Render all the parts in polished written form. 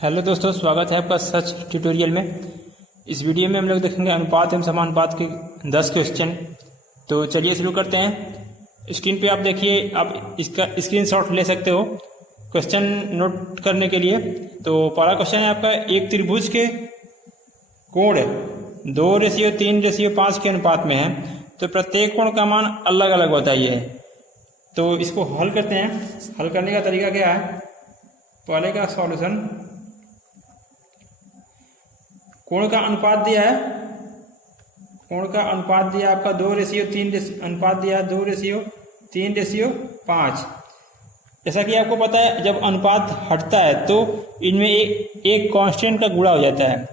Hello दोस्तों, स्वागत है आपका सच ट्यूटोरियल में। इस वीडियो में हम लोग देखेंगे अनुपात एवं समानुपात के 10 क्वेश्चन। तो चलिए शुरू करते हैं। स्क्रीन पे आप देखिए, आप इसका स्क्रीनशॉट ले सकते हो क्वेश्चन नोट करने के लिए। तो पहला क्वेश्चन है आपका, एक त्रिभुज के कोण 2:3:5 के अनुपात में है, तो प्रत्येक कोण का मान अलग अलग बताइए। तो इसको हल करते हैं। हल करने का तरीका क्या है, पहले का सॉल्यूशन, कोण का अनुपात दिया है, कोण का अनुपात दिया आपका 2:3 अनुपात दिया है 2:3:5। जैसा कि आपको पता है, जब अनुपात हटता है तो इनमें एक कांस्टेंट का गुणा हो जाता है।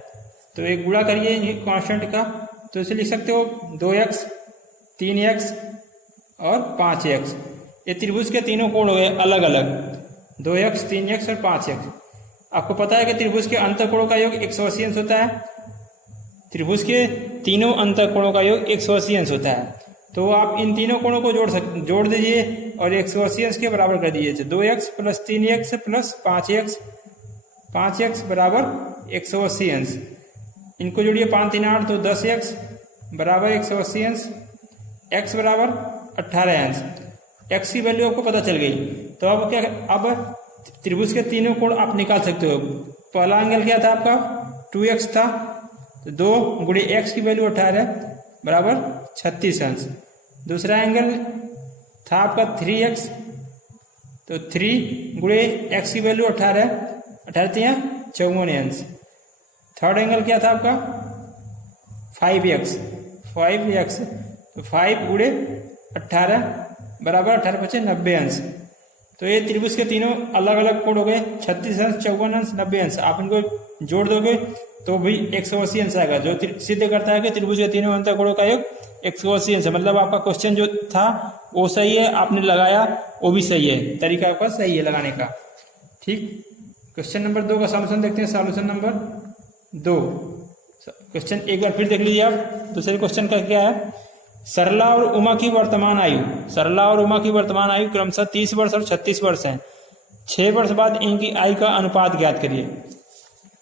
तो एक गुणा करिए कांस्टेंट का, तो इसे लिख सकते हो 2x 3x और 5x। ये त्रिभुज के तीनों कोण हो गए अलग अलग, 2x 3x और 5x। आपको पता है कि त्रिभुज के अंतःकोणों का योग 180 अंश होता है। त्रिभुज के तीनों अंतःकोणों का योग 180 अंश होता है। तो आप इन तीनों कोणों को जोड़ दीजिए और 180 अंश के बराबर कर दीजिए। 2x + 3x + 5x बराबर 180 अंश। इनको जोड़िए, 5 3 8, तो 10x बराबर 180 अंश, x बराबर 18 अंश। x की वैल्यू आपको पता चल गई। तो अब क्या, अब त्रिभुज के तीनों कोण आप निकाल सकते हो। पहला एंगल क्या था आपका, 2x था, तो 2 गुणे x की वैल्यू 18 बराबर 36 अंश। दूसरा एंगल था आपका 3x, तो 3 गुणे x की वैल्यू 18 54 अंश। थर्ड एंगल क्या था आपका 5x, तो 5 गुणे 18 बराबर 18 × 5 = 90 अंश। तो ये त्रिभुज के तीनों अलग अलग कोण हो गए, 36 अंश, 54 अंश, 90 अंश। आप इनको जोड़ दोगे तो भी 180 अंश आएगा, जो सिद्ध करता है कि त्रिभुज के तीनों अंतःकोणों का योग 180 अंश है। मतलब आपका क्वेश्चन जो था वो सही है, आपने लगाया वो भी सही है, तरीका आपका सही है लगाने का। ठीक, क्वेश्चन नंबर 2 का सॉल्यूशन देखते हैं। सॉल्यूशन नंबर 2, क्वेश्चन एक बार फिर देख लीजिए आप। दूसरे क्वेश्चन का क्या है, सरला और उमा की वर्तमान आयु, सरला और उमा की वर्तमान आयु क्रमशः 30 वर्ष और 36 वर्ष है। 6 वर्ष बाद इनकी आयु का अनुपात ज्ञात करिए।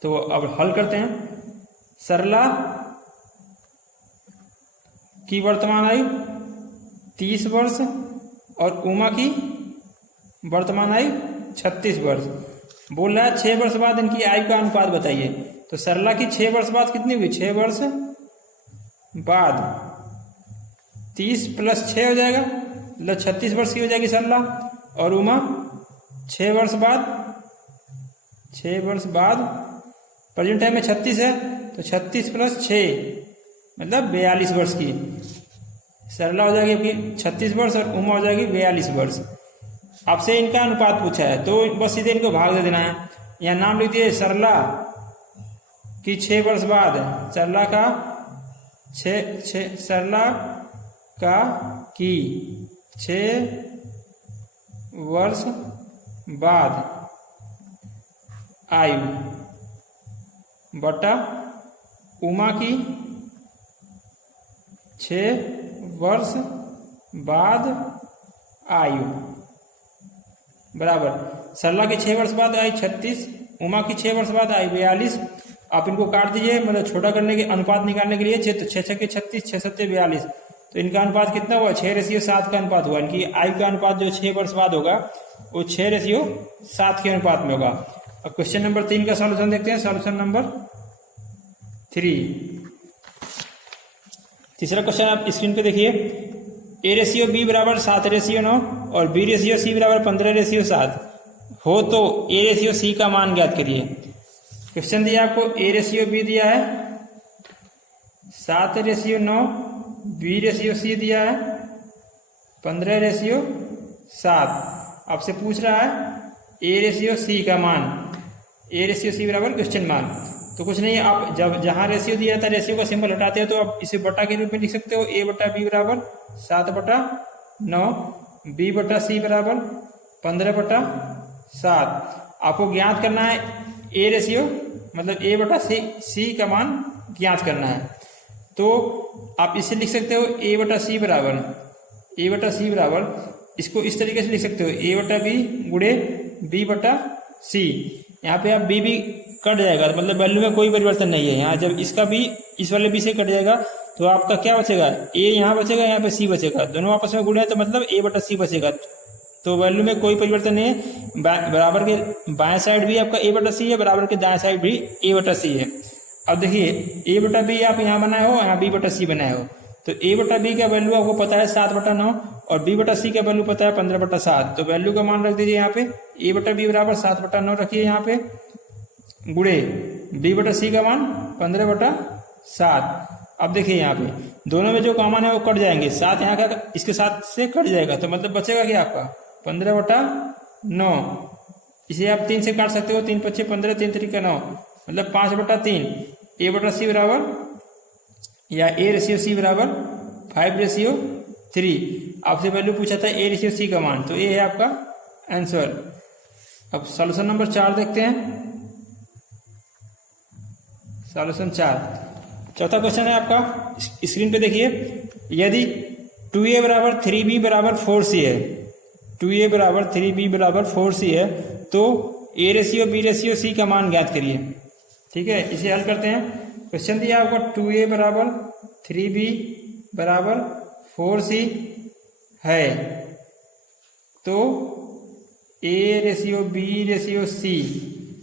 तो अब हल करते हैं। सरला की वर्तमान आयु 30 वर्ष और उमा की वर्तमान आयु 36 वर्ष। बोल रहा है 6 वर्ष बाद इनकी आयु का अनुपात बताइए। तो सरला की 6 वर्ष बाद कितनी हुई, 6 वर्ष बाद 30 + 6 हो जाएगा, मतलब 36 वर्ष की हो जाएगी सरला। और उमा 6 वर्ष बाद प्रेजेंट टाइम में 36 है, तो 36 + 6 मतलब 42 वर्ष की सरला हो जाएगी आपकी 36 वर्ष और उमा हो जाएगी 42 वर्ष। आपसे इनका अनुपात पूछा है, तो बस सीधे इनको भाग दे देना है। यहाँ नाम लिख दिए, सरला की 6 वर्ष बाद, सरला का 6 वर्ष बाद आयु बटा उमा की 6 वर्ष बाद आयु बराबर, सरला की 6 वर्ष बाद आयु 36, उमा की 6 वर्ष बाद आयु 42। आप इनको काट दीजिए, मतलब छोटा करने के अनुपात निकालने के लिए 6 × 6 = 36, 6 × 7 = 42। तो इनका अनुपात कितना हुआ, 6:7 का अनुपात हुआ। इनकी आयु का अनुपात जो 6 वर्ष बाद होगा वो 6:7 के अनुपात में होगा। अब क्वेश्चन नंबर 3 का सॉल्यूशन देखते हैं। सॉल्यूशन नंबर 3, तीसरा क्वेश्चन आप स्क्रीन पे देखिए। A/B बराबर 7:9 और B/C बराबर 15:7 हो तो A/C का मान ज्ञात करिए। क्वेश्चन दिया आपको, A/B दिया है 7:9, B/C दिया है 15:7। आपसे पूछ रहा है A/C का मान, A/C बराबर क्वेश्चन मान। तो कुछ नहीं, आप जब जहां रेशियो दिया था रेशियो का सिंबल हटाते हो तो आप इसे बटा के रूप में लिख सकते हो। A/B बराबर 7/9, B/C बराबर 15/7। आपको ज्ञात करना है A/C, मतलब A/C का मान ज्ञात करना है। तो आप इसे लिख सकते हो A/C बराबर इसको इस तरीके से लिख सकते हो, A/B गुणे B/C। यहाँ पे आप बी भी कट जाएगा, मतलब वैल्यू में कोई परिवर्तन नहीं है। यहाँ जब इसका बी इस वाले बी से कट जाएगा तो आपका क्या बचेगा, ए यहाँ बचेगा, यहाँ पे सी बचेगा, दोनों आपस में गुणे तो मतलब ए बटा सी बचेगा। तो वैल्यू में कोई परिवर्तन नहीं है। बराबर के बाएं साइड भी आपका ए बटा सी है, बराबर के दाएं साइड भी ए बटा सी है। अब देखिए ए बटा बी आप यहाँ बनाए हो, यहाँ बी बटा सी बनाए हो, तो ए बटा बी का वैल्यू आपको पता है 7/9 और बी बटा सी का वैल्यू पता है 15/7। तो वैल्यू का मान रख दीजिए यहाँ पे, ए बटा बी बराबर 7/9 रखिए यहाँ पे, गुणे बी बटा सी का मान 15/7। अब देखिए यहाँ पे दोनों में जो कॉमन है वो कट जाएंगे, 7 यहाँ का इसके साथ से कट जाएगा, तो मतलब बचेगा क्या आपका 15/9। इसे आप 3 से काट सकते हो, 3 × 5 = 15, 3 × 3 = 9, मतलब 5/3। ए बटा सी बराबर या A/C बराबर 5/3। आपसे वैल्यू पूछा था A/C का मान, तो ये है आपका आंसर। अब सॉल्यूशन नंबर 4 देखते हैं। सॉल्यूशन 4, चौथा क्वेश्चन है आपका, स्क्रीन पे देखिए। यदि 2a बराबर 3b बराबर 4c है, 2a बराबर 3b बराबर 4c है, तो A/B/C का मान ज्ञात करिए। ठीक है, इसे हल करते हैं। क्वेश्चन दिया आपको 2a बराबर 3b बराबर 4c है, तो A/B/C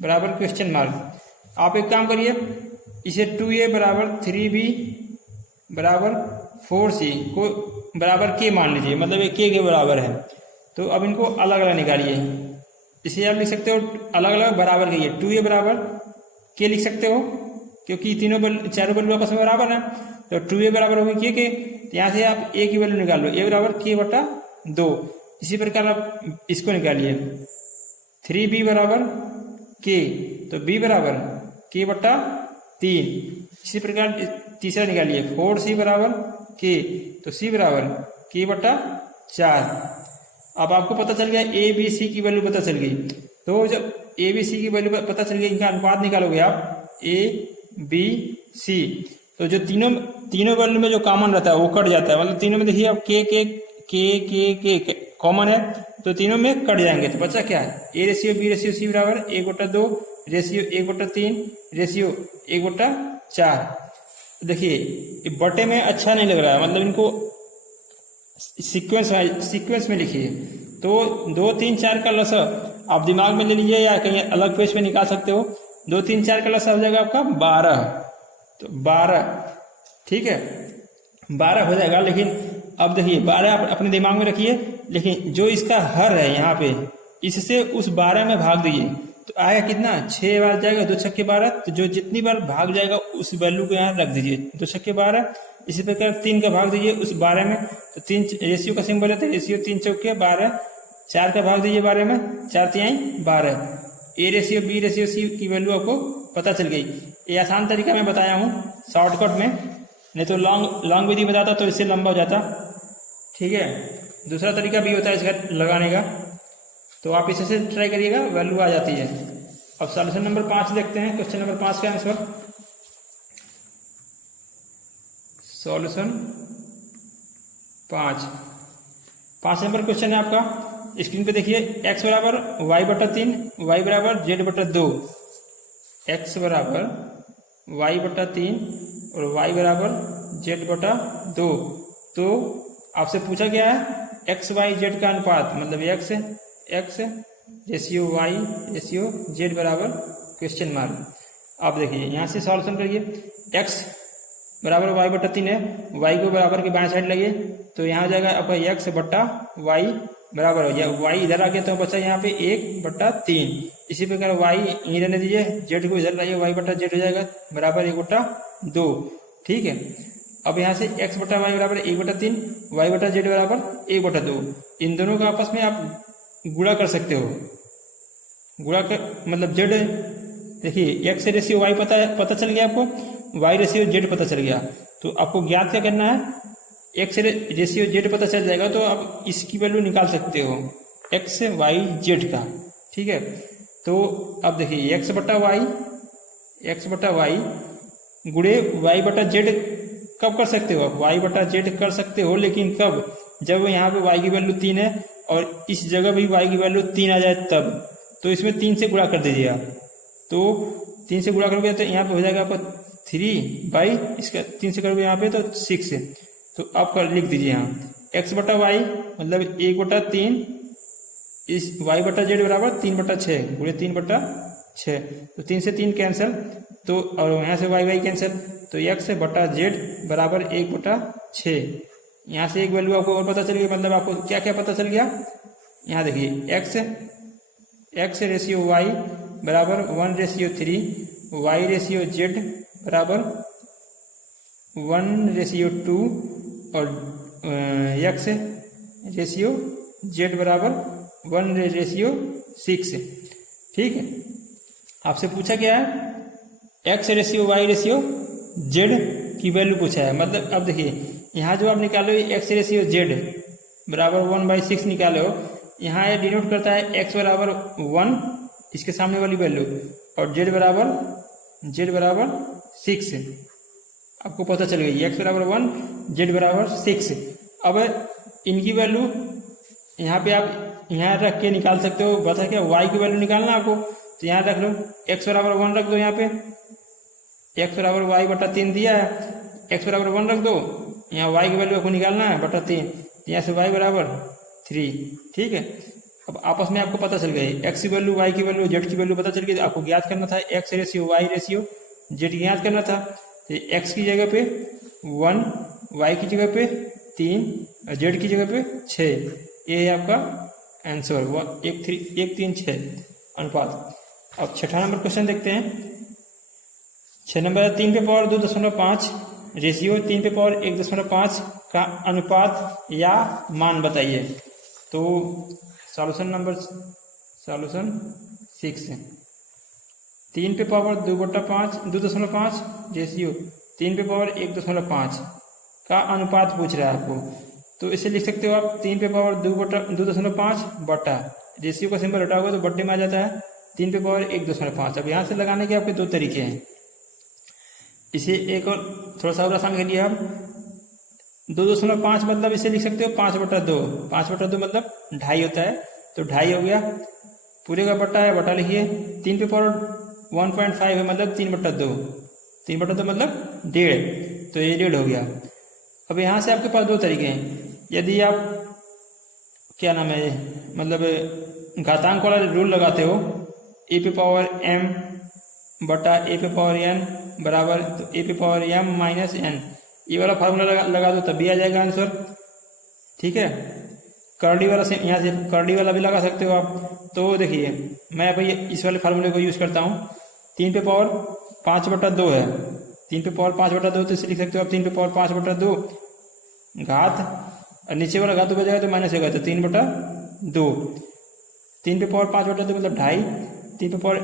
बराबर क्वेश्चन मार्क। आप एक काम करिए, इसे 2a बराबर 3b बराबर 4c को बराबर के मान लीजिए, मतलब ये के बराबर है। तो अब इनको अलग अलग निकालिए। इसे आप लिख सकते हो अलग अलग बराबर के, 2a बराबर के लिख सकते हो क्योंकि चारों वैल्यू आपस में बराबर है। तो 2a बराबर होगी के, तो यहाँ से आप a की वैल्यू निकाल लो, a बराबर k/2। इसी प्रकार आप इसको निकालिए, 3b बराबर k, तो b बराबर k/3। इसी प्रकार तीसरा निकालिए, 4c बराबर k, तो c बराबर k/4। अब आपको पता चल गया A/B/C की वैल्यू पता चल गई। तो जब A/B/C की वैल्यू पता चल गई, इनका अनुपात निकालोगे आप A/B/C, तो जो तीनों वैल्यू में जो कॉमन रहता है वो कट जाता है, मतलब तीनों में देखिए आप के कॉमन है, तो तीनों में कट जाएंगे। तो बचा क्या है, A/B/C बराबर 1/2, रेशियो 1/3, रेशियो 1/4। देखिए बटे में अच्छा नहीं लग रहा है, मतलब इनको सीक्वेंस में लिखिए। तो 2, 3, 4 का लसा आप दिमाग में ले लीजिए या कहीं अलग पेज में निकाल सकते हो। 2, 3, 4 का लसा हो जाएगा आपका 12, तो 12, ठीक है 12 हो जाएगा। लेकिन अब देखिए 12 आप अपने दिमाग में रखिए, लेकिन जो इसका हर है यहाँ पे, इससे उस 12 में भाग दीजिए, तो आएगा कितना, 6 बार जाएगा, 2 छक्के 12, तो जो जितनी बार भाग जाएगा उस वैल्यू को यहाँ रख दीजिए, 2 छक्के 12। इसी प्रकार 3 का भाग दीजिए उस 12 में, तो 3 रेशियो का सिंबल है, तो रेशियो 3 चौके 12, 4 का भाग दीजिए 12 में, 4 तिहाई 12। A/B/C की वैल्यू आपको पता चल गई। ये आसान तरीका मैं बताया हूँ शॉर्टकट में, नहीं तो लॉन्ग विधि बताता तो इससे लंबा हो जाता। ठीक है, दूसरा तरीका भी होता है इसका लगाने का, तो आप इसे से ट्राई करिएगा, वैल्यू आ जाती है। अब सॉल्यूशन नंबर 5 देखते हैं। क्वेश्चन नंबर 5 का आंसर, सॉल्यूशन 5 नंबर क्वेश्चन है आपका। स्क्रीन पे देखिए, x बराबर y/3, y बराबर z/2, x बराबर y/3 और y बराबर z/2। तो आपसे पूछा गया है x y z का अनुपात, मतलब x ratio y ratio z बराबर क्वेश्चन मार्क। आप देखिए यहाँ से सॉल्यूशन करिए, x बराबर y/3 है, y को बराबर के बाएं साइड लगे, तो यहाँ हो जाएगा आपका x/y बराबर हो गया, y इधर आ गया तो बचा यहाँ पे 1/3। इसी प्रकार y यहीं रहने दीजिए, z को इधर लाइए, y/z हो जाएगा बराबर 1/2। ठीक है, अब यहाँ से x/y बराबर 1/3, y/z बराबर 1/2। इन दोनों का आपस में आप गुणा कर सकते हो, गुणा कर मतलब z, देखिए x रेशियो y पता चल गया आपको, y रेशियो z पता चल गया, तो आपको ज्ञात क्या करना है, x रेशियो z पता चल जाएगा तो आप इसकी वैल्यू निकाल सकते हो x y z का। ठीक है, तो अब देखिए x/y गुणे y/z कब कर सकते हो, आप y/z कर सकते हो, लेकिन कब, जब यहाँ पे y की वैल्यू 3 है और इस जगह भी y की वैल्यू 3 आ जाए तब। तो इसमें 3 से गुणा कर दीजिए आप, तो 3 से गुणा करोगे तो यहाँ पे हो जाएगा आपका 3 बाई इसका 3 से करोगे यहाँ पे तो 6 है। तो आप लिख दीजिए यहाँ x बटा वाई मतलब 1/3 इस y बटा जेड बराबर 3/6 गुणे 3/6। तो 3 से 3 कैंसिल, तो और यहाँ से y कैंसिल, तो x बटा जेड बराबर 1/6। यहाँ से एक वैल्यू आपको और पता चल गया, मतलब आपको क्या क्या पता चल गया। यहाँ देखिए x रेशियो y बराबर 1/3, y रेशियो जेड बराबर 1/2 और x रेशियो जेड बराबर 1/6। ठीक है, आपसे पूछा क्या है x ratio y ratio Z की वैल्यू पूछा है। मतलब अब देखिए यहाँ जो आप निकालो x रेशियो जेड बराबर 1/6 निकाले हो, यहाँ ये डिनोट करता है x बराबर 1 इसके सामने वाली वैल्यू और z बराबर 6। आपको पता चल गई x बराबर 1 z बराबर 6। अब इनकी वैल्यू यहाँ पे आप यहाँ रख के निकाल सकते हो। बता क्या y की वैल्यू निकालना आपको, तो यहाँ रख लो x बराबर 1 रख दो, यहाँ पे x बराबर y बटा 3 दिया है, x बराबर 1 रख दो, यहाँ y की वैल्यू आपको निकालना है बटा 3, यहाँ से y बराबर 3। ठीक है, अब आपस में आपको पता चल गई x की वैल्यू y की वैल्यू z की वैल्यू पता चल गई। आपको ज्ञात करना था x ratio y ratio z ज्ञात करना था। तो x की जगह पे 1, y की जगह पे 3 और z की जगह पे 6। ये है आपका आंसर 1:3:6 अनुपात। अब छठा नंबर क्वेश्चन देखते हैं। 6 नंबर है 3 पे पावर 2.5 रेशियो 3 पे पावर 1.5 का अनुपात या मान बताइए। तो सॉल्यूशन 6 है 3 पे पावर 2.5 रेशियो 3 पे पावर 1.5 का अनुपात पूछ रहा है आपको। तो इसे लिख सकते हो आप 3 पे पावर 2.5 बटा रेशियो का सिंबल हटा होगा तो बट्टे में आ जाता है 3 पे पावर 1.5। अब यहाँ से लगाने के आपके दो तरीके हैं। इसे एक और थोड़ा सा और आसान कर लिया आप 2.5 मतलब इसे लिख सकते हो 5/2। 5/2 मतलब 2.5 होता है, तो 2.5 हो गया। पूरे का बट्टा है, बटा लिखिए। 3 पे पावर 1.5 है मतलब 3/2। 3/2 मतलब 1.5, तो ये 1.5 हो गया। अब यहाँ से आपके पास दो तरीके हैं। यदि आप क्या नाम है मतलब घातांक वाला रूल लगाते हो ए पे पावर m बटा ए पे पावर n बराबर तो ए पे पावर m माइनस n, ये वाला फार्मूला लगा दो तब भी आ जाएगा आंसर। ठीक है, कर्ली वाला से यहाँ से कर्ली वाला भी लगा सकते हो आप। तो देखिए मैं भाई इस वाले फार्मूले को यूज करता हूँ। 3 पे पावर 5/2 है, 3 पे पावर 5/2 तो इसे लिख सकते हो आप 3 पे पावर 5/2 घात और नीचे वाला घात बच जाएगा तो माइनस होगा तो 3/2। 3 पे पावर 5/2 मतलब 2.5, 3 पे पावर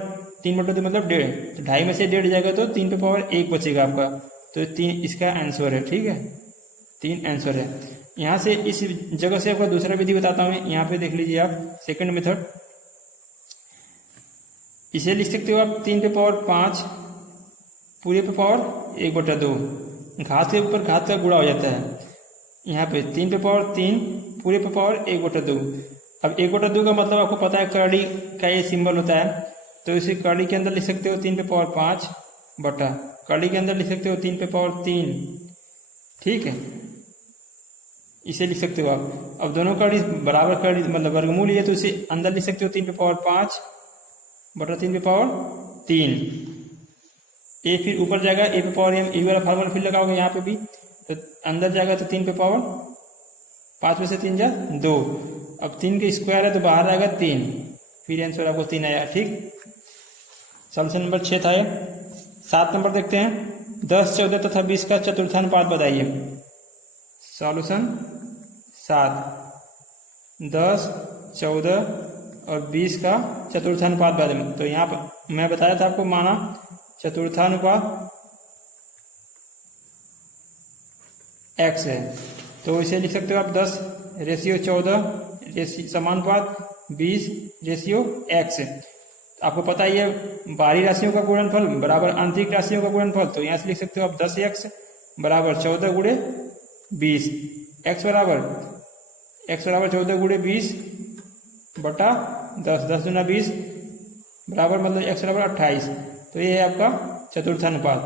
3/2 मतलब 1.5, तो 2.5 में से 1.5 जाएगा तो 3 पे पावर 1 बचेगा आपका। तो 3 इसका आंसर है। ठीक है, 3 आंसर है। यहाँ से इस जगह से आपका दूसरा विधि बताता हूँ। यहाँ पे देख लीजिए आप सेकंड मेथड। इसे लिख सकते हो आप 3 पे पावर 5 पूरे पे पावर 1/2, घात के ऊपर घात का गुणा हो जाता है। यहाँ पे 3 पे पावर 3 पूरे पे पावर 1/2। अब 1/2 का मतलब आपको पता है कर्ली का ये सिंबल होता है, तो इसे कर्ली के अंदर लिख सकते हो 3 पे पावर 5 बटा कर्ली के अंदर लिख सकते हो 3 पे पावर 3। ठीक है, इसे लिख सकते हो आप। अब दोनों कर्ली बराबर कर्ली मतलब वर्गमूल है, तो इसे अंदर लिख सकते हो 3 पे पावर 5 बटा 3 पे पावर 3। ए फिर ऊपर जाएगा ए पे पावर m, ए वाला फार्मूला फिर लगाओगे यहाँ पे भी, तो अंदर जाएगा तो 3 पे पावर 5 में से 3 जा 2। अब 3 के स्क्वायर है तो बाहर आएगा 3, फिर आंसर आपको 3 आया। ठीक, सॉल्यूशन नंबर 6 था ये। 7 नंबर देखते हैं। 10, 14 तथा 20 का चतुर्थानुपात बताइए। सॉल्यूशन 7, 10, 14 और 20 का चतुर्थानुपात बताइए। तो यहाँ पर मैं बताया था आपको माना चतुर्थानुपात x है, तो इसे लिख सकते हो आप 10 रेशियो 14 समानुपात 20 रेशियो x है। आपको पता ही है बाहरी राशियों का गुणनफल बराबर आंतरिक राशियों का गुणनफल, तो यहाँ से लिख सकते हो आप 10x बराबर 14 गुणे 20। x बराबर 14 गुणे 20 बटा 10, 10 दूना 20, बराबर मतलब x बराबर 28। तो ये है आपका चतुर्थानुपात,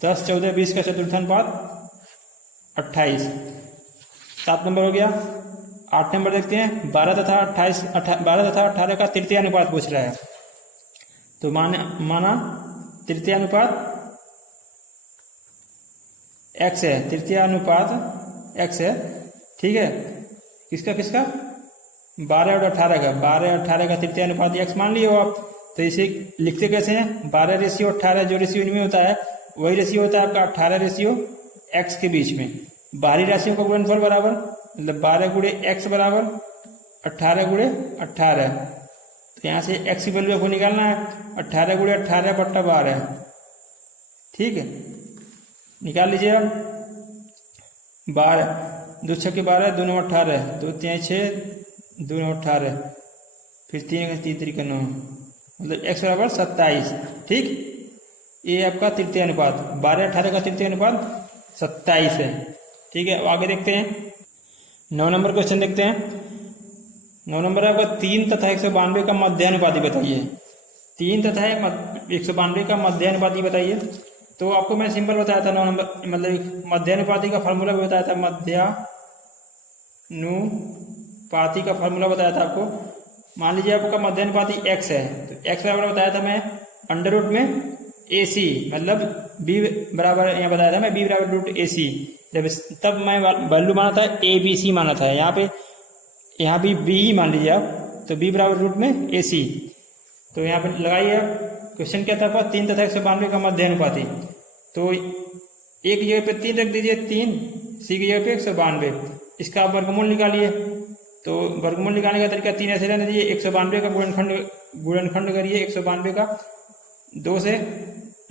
10, 14, 20 का चतुर्थानुपात 28। 7 नंबर हो गया। 8 नंबर देखते हैं, 12 तथा 18 का तृतीय अनुपात पूछ रहा है। तो माना तृतीय अनुपात x है, तृतीय अनुपात x है, ठीक है। किसका 12 और 18 का, 12 और 18 का तृतीय अनुपात x मान लिए हो आप। तो इसे लिखते कैसे हैं, 12:18 जो रेशियो इनमें होता है वही रेशियो होता है आपका 18:x के बीच में। बाहरी राशियों का गुणनफल बराबर मतलब 12 गुणे x बराबर 18 गुणे 18। तो यहाँ से x की वैल्यू आपको निकालना है, 18 गुणे 18 बट्टा 12, ठीक है। निकाल लीजिए आप। 12 2 छक्के 12, 2 9 18, 2 3 6, 2 9 18, फिर 3 3 9, मतलब x बराबर 27, ठीक। ये आपका तृतीय अनुपात 12 18 का तृतीय अनुपात 27 है, ठीक है। अब आगे देखते हैं 9 नंबर क्वेश्चन देखते हैं। 9 नंबर आपका 3 तथा 192 का मध्यानुपाती बताइए। 3 तथा 192 का मध्यानुपाती बताइए। तो आपको मैं सिंपल बताया था 9 नंबर मतलब मध्यानुपाती का फार्मूला भी बताया था, मध्यानुपाती का फार्मूला बताया था आपको। मान लीजिए आपका मध्यानुपाती x है, तो x बराबर बताया था मैं अंडर रूट में AC, मतलब b बराबर यहाँ बताया था मैं b बराबर रूट AC। जब तब मैं वैल्यू माना था ABC माना था, यहाँ भी b ही मान लीजिए आप, तो b बराबर रूट में AC। तो यहाँ पे लगाइए आप। क्वेश्चन क्या था आपका, 3 तथा 192 का मध्यानुपाती। तो एक जगह पे 3 रख दीजिए, 3 सी की जगह पे 192, इसका आप वर्गमूल निकालिए। तो वर्गमूल निकालने का तरीका 3 ऐसे रहने दीजिए, 192 का गुणनखंड करिए 192 का, 2 से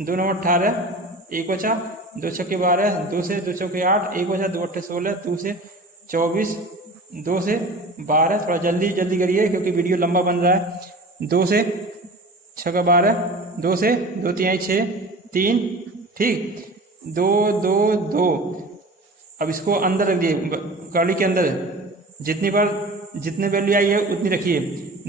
2 9 18, 1 बचा, 2 छक्के 12, 2 से 2 चौके 8, 1 बचा, 2 8 16, 2 से 24, 2 से 12। थोड़ा जल्दी करिए क्योंकि वीडियो लंबा बन रहा है। 2 से 6 का 12, 2 से 2 3 6 3, ठीक, 2 2 2। अब इसको अंदर रख दिए कड़ी के अंदर, जितने वैल्यू आई है उतनी रखिए।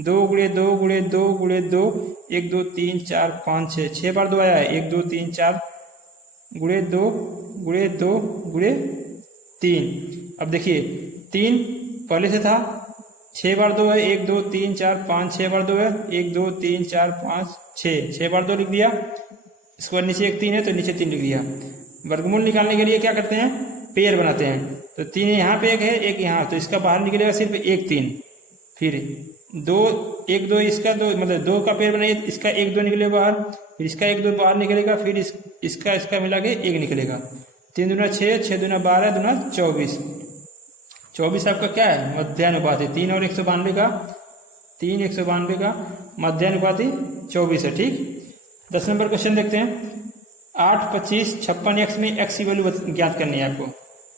2 गुणे 2 गुणे 2 गुणे 2, 1 2 3 4 5 6, 6 बार 2 आया है। 1 2 3 4 गुणे 2 गुणे 2 गुणे 3। अब देखिए 3 पहले से था, 6 बार 2 है, 1 2 3 4 5, 6 बार 2 है, 1 2 3 4 5 6, 6 बार 2 लिख दिया। इसके बाद नीचे एक 3 है तो नीचे 3 लिख दिया। वर्गमूल निकालने के लिए क्या करते हैं, पेयर बनाते हैं। तो 3 यहाँ पे एक है, एक यहाँ, तो इसका बाहर निकलेगा सिर्फ 1 3, फिर 2 1 2 इसका 2 मतलब 2 का पेयर बनाइए, इसका 1 2 निकले बाहर, फिर इसका 1 2 बाहर निकलेगा, फिर इसका मिला के 1 निकलेगा। 3 दूना 6, 6 दूना 12, दूना 24। 24 आपका क्या है, मध्यानुपाती। 3 और 192 का, 3 192 का मध्यानुपाती 24 है, ठीक। 10 नंबर क्वेश्चन देखते हैं। 8 25 56 x में x की वैल्यू ज्ञात करनी है आपको।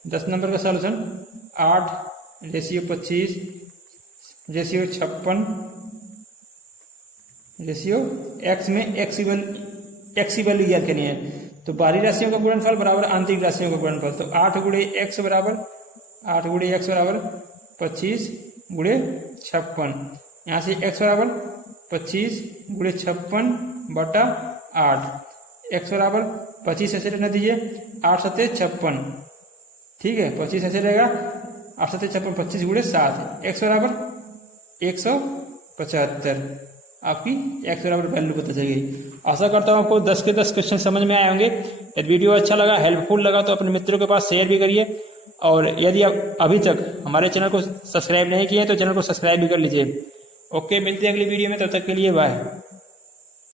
10 नंबर का solution 8 ratio 25 ratio 56 ratio x में x की वैल्यू ज्ञात करनी है। तो बाहरी राशियों का गुणनफल बराबर आंतरिक राशियों का गुणनफल। तो 8 गुणे x बराबर 25 गुणे 56। यहाँ से x बराबर 25 गुणे 56 बटा 8। x बराबर 25 ऐसे रहने दीजिए, 8 7 56, ठीक है। 25 ऐसे रहेगा, 8 7 56, 25 गुणे 7, x बराबर 175। आपकी x बराबर वैल्यू पता चल गई। आशा करता हूँ आपको 10 के 10 क्वेश्चन समझ में आए होंगे। यदि वीडियो अच्छा लगा, हेल्पफुल लगा तो अपने मित्रों के पास शेयर भी करिए। और यदि आप अभी तक हमारे चैनल को सब्सक्राइब नहीं किए तो चैनल को सब्सक्राइब भी कर लीजिए। ओके, मिलते हैं अगली वीडियो में, तब तक के लिए बाय।